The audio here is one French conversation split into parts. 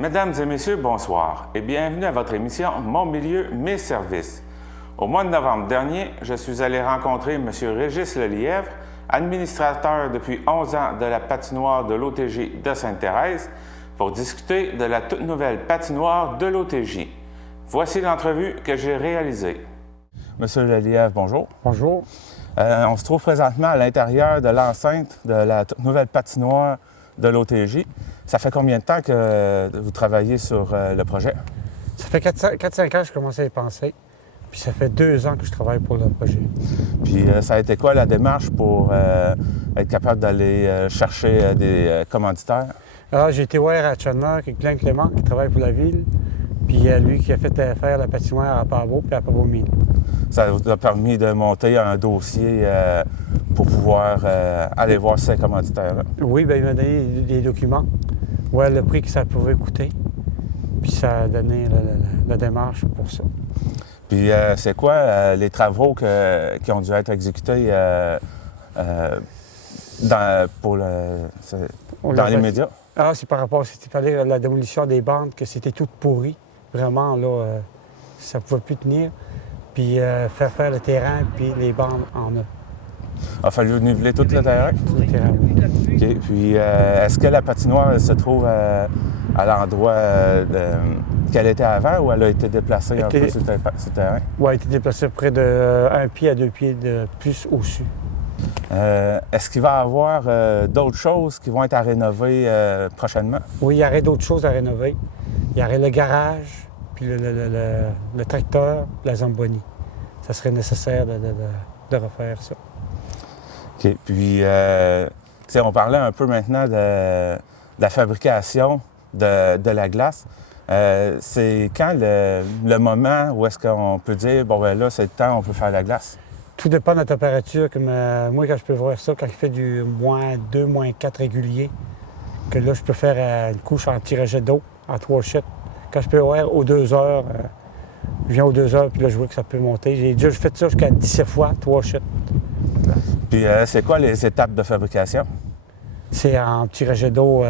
Mesdames et messieurs, bonsoir et bienvenue à votre émission Mon milieu, mes services. Au mois de novembre dernier, je suis allé rencontrer M. Régis Lelièvre, administrateur depuis 11 ans de la patinoire de l'OTJ de Sainte-Thérèse, pour discuter de la toute nouvelle patinoire de l'OTJ. Voici l'entrevue que j'ai réalisée. Monsieur Lelièvre, bonjour. Bonjour. On se trouve présentement à l'intérieur de l'enceinte de la toute nouvelle patinoire de l'OTJ. Ça fait combien de temps que vous travaillez sur le projet? Ça fait 4-5 ans que je commence à y penser. Puis ça fait 2 ans que je travaille pour le projet. Puis ça a été quoi la démarche pour être capable d'aller chercher des commanditaires? Alors, j'ai été voir à Tchana avec Glenn Clément qui travaille pour la ville. Puis lui qui a fait faire la patinoire à Pavo puis à Pavo-Mine. Ça vous a permis de monter un dossier pour pouvoir aller voir ces commanditaires-là? Oui, bien, il m'a donné des documents. Ouais, le prix que ça pouvait coûter. Puis ça a donné la démarche pour ça. Puis c'est quoi les travaux qui ont dû être exécutés dans les médias? Ah, c'est par rapport à la démolition des bandes, que c'était tout pourri. Vraiment, là, ça ne pouvait plus tenir. Puis faire le terrain, puis les bandes en a. Il a fallu niveler tout le terrain? Tout le terrain, oui. OK. Puis est-ce que la patinoire elle se trouve à l'endroit qu'elle était avant ou elle a été déplacée un peu sur le terrain? Oui, elle a été déplacée près de 1 pied à 2 pieds de plus au-dessus. Est-ce qu'il va y avoir d'autres choses qui vont être à rénover prochainement? Oui, il y aurait d'autres choses à rénover. Il y aurait le garage, puis le tracteur, la Zamboni. Ça serait nécessaire de refaire ça. OK. Puis, on parlait un peu maintenant de la fabrication de la glace. C'est quand le moment où est-ce qu'on peut dire, bon, ben là, c'est le temps, on peut faire la glace? Tout dépend de la température. Comme moi, quand je peux voir ça, quand il fait du -2, -4 régulier, que là, je peux faire une couche en tirage d'eau, en 3 chutes. Quand je peux voir aux 2 heures, je viens aux 2 heures, puis là, je vois que ça peut monter. J'ai déjà fait ça jusqu'à 17 fois, 3 chutes. Puis, c'est quoi les étapes de fabrication? C'est en tirage d'eau,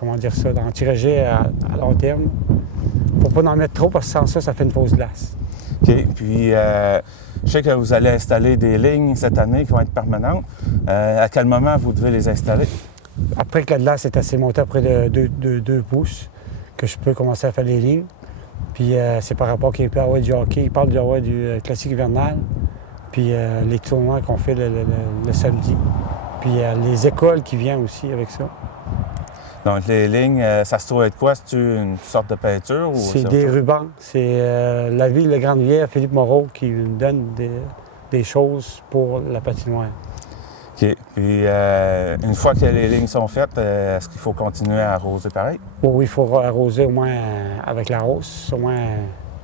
comment dire ça, en tirage à long terme. Faut pas en mettre trop parce que sans ça, ça fait une fausse glace. OK. Puis, je sais que vous allez installer des lignes cette année qui vont être permanentes. À quel moment vous devez les installer? Après que la glace est assez montée à près de 2 pouces, que je peux commencer à faire les lignes. Puis c'est par rapport qu'il peut avoir du hockey. Il parle du classique hivernal. Puis les tournois qu'on fait le samedi. Puis les écoles qui viennent aussi avec ça. Donc, les lignes, ça se trouve être quoi? C'est une sorte de peinture? Ou c'est des rubans. C'est la ville de Grande-Rivière, Philippe Moreau, qui nous donne des choses pour la patinoire. OK. Puis, une fois que les lignes sont faites, est-ce qu'il faut continuer à arroser pareil? Oui, il faut arroser au moins avec la hausse, au moins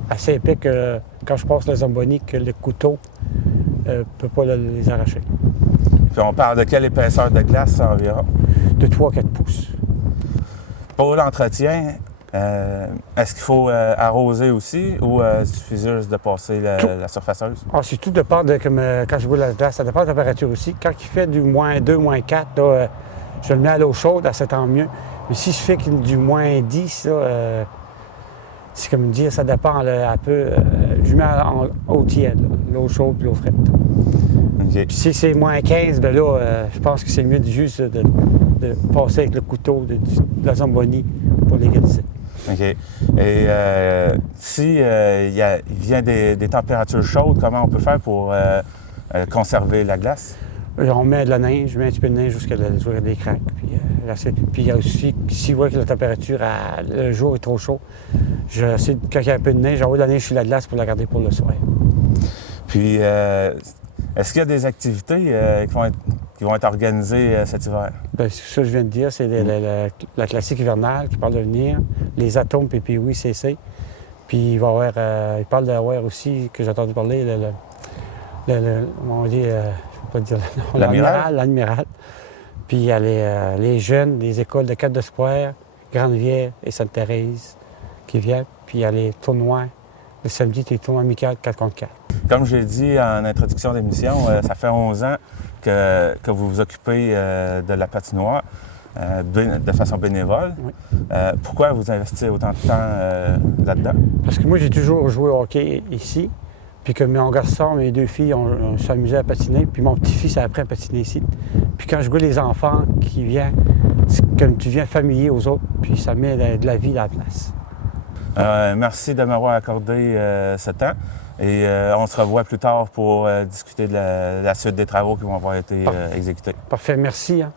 assez épais que quand je passe le Zamboni, que le couteau ne peut pas les arracher. Puis, on parle de quelle épaisseur de glace environ? De 3-4 pouces. Pour l'entretien, est-ce qu'il faut arroser aussi ou il suffit juste de passer la surfaceuse? Ah, c'est tout dépend de quand je bois la glace, ça dépend de la température aussi. Quand il fait du -2, -4, là, je le mets à l'eau chaude, ça tant mieux. Mais si je fais du -10, là, c'est comme dire, ça dépend là, un peu. Je mets en eau tiède, l'eau chaude et l'eau frette. Okay. Puis si c'est -15, bien là, je pense que c'est mieux juste de passer avec le couteau de la Zamboni pour l'égaliser. OK. Et si il vient des températures chaudes, comment on peut faire pour conserver la glace? On met de la neige, je mets un petit peu de neige jusqu'à des craques. Puis il y a aussi, si je vois que la température, le jour est trop chaud, quand il y a un peu de neige, j'envoie de la neige sur la glace pour la garder pour le soir. Puis, est-ce qu'il y a des activités qui vont être organisées cet hiver? Bien, c'est ça que je viens de dire, c'est la classique hivernale qui parle de venir, les atomes PPI CC. Puis il parle d'avoir aussi, que j'ai entendu parler, comment on dit, je ne peux pas dire le nom, l'amiral. Puis il y a les jeunes des écoles de Cap d'Espoir, Grande-Rivière et Sainte-Thérèse qui viennent. Puis il y a les tournois, le samedi, les tournois amicaux 4 contre 4. Comme j'ai dit en introduction d'émission, ça fait 11 ans que vous vous occupez de la patinoire. de façon bénévole. Oui. Pourquoi vous investissez autant de temps là-dedans? Parce que moi, j'ai toujours joué au hockey ici. Puis que mon garçon, mes 2 filles, on s'amusait à patiner. Puis mon petit-fils a appris à patiner ici. Puis quand je vois les enfants qui viennent, c'est comme tu viens familier aux autres, puis ça met de la vie à la place. Merci de m'avoir accordé ce temps. Et on se revoit plus tard pour discuter de la suite des travaux qui vont avoir été exécutés. Parfait, merci. Hein.